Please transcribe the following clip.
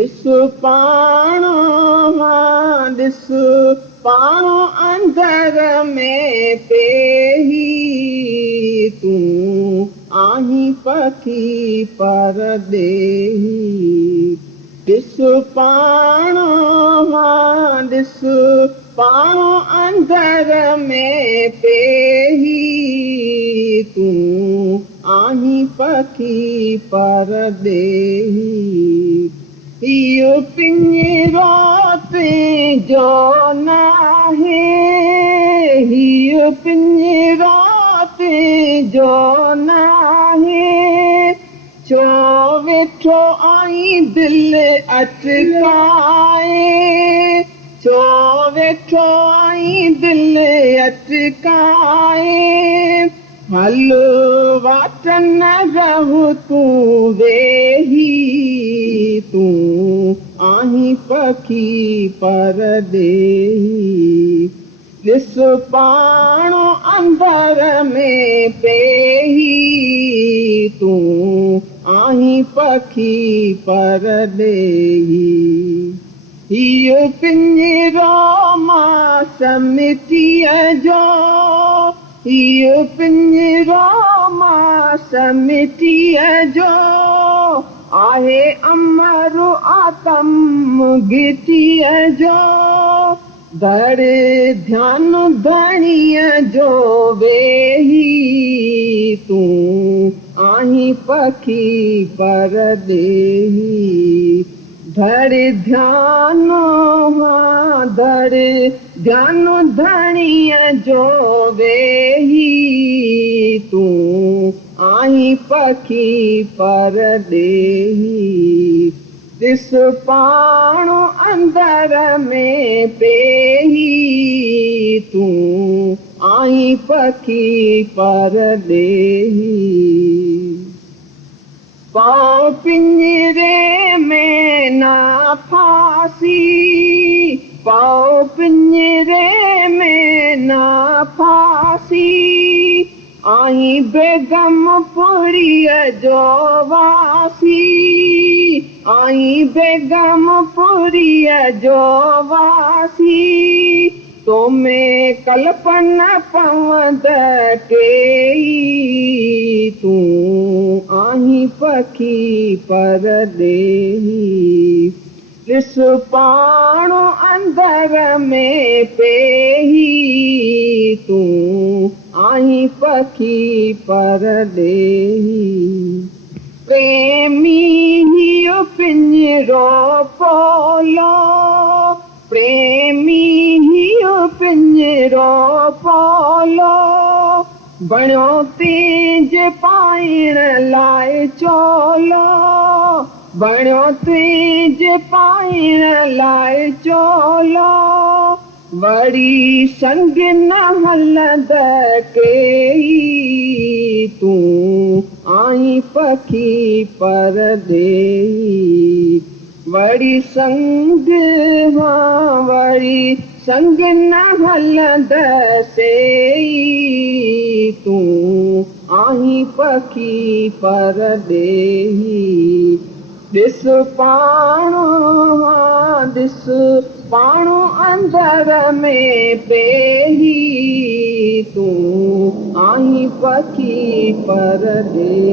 ॾिस पाणो ॾिस पाणो अंदर में पेही तूं आहीं पखी परदेही ॾिस पाणो ॾिस पाणो अंदर में पेही तूं आहीं पखी परदेही इहो पिंजरो तुंहिंजो नाहे हीउ पिंजरो तुंहिंजो नाहे छो वेठो आहीं दिलि अटकाए छो वेठो आहीं दिलि अटकाए हल वाट न रहु तूं वेही तूं आहीं पखी परदेही ॾिस पाणो अंदर में पेही तूं आहीं पखी परदेही हीउ पिंजरो मास मिटीअ जो हीउ पिंजरो मास मिटीअ जो आहे अमर आत्म गिटीअ जो धड़ ध्यान धणीअ जो वेही तूं आहीं पखी परदेही धड़ ध्यान धड़ ध्यान धणीअ जो वेही तूं आहीं पखी परदेही ॾिस पाणो अंदर में पेही तूं आहीं पखी परदेही पाओ पिंजरे में ना फांसी पाओ पिंजरे में ना फांसी आहीं बेगमपुरीअ जो वासी आहीं बेगमपुरीअ जो वासी तो में कल्पना पवंद केई तूं आहीं पखी परदेही ॾिस पाणो अंदर में पेही तूं आहीं पखी परदेही प्रेमी हीउ पिंजरो पोलो प्रेमी हीउ पिंजरो पोलो बणियो तुंहिंजे पाइण लाइ चोलो बणियो तुंहिंजे पाइण लाइ चोलो वरी संग न हलंद केई तूं आहीं पखी परदेही वरी संग वरी संग न हलंद सेई तूं आहीं पखी परदेही ॾिस पाणो ॾिस पाणो अंदर में पेही तूं आहीं पखी परदेही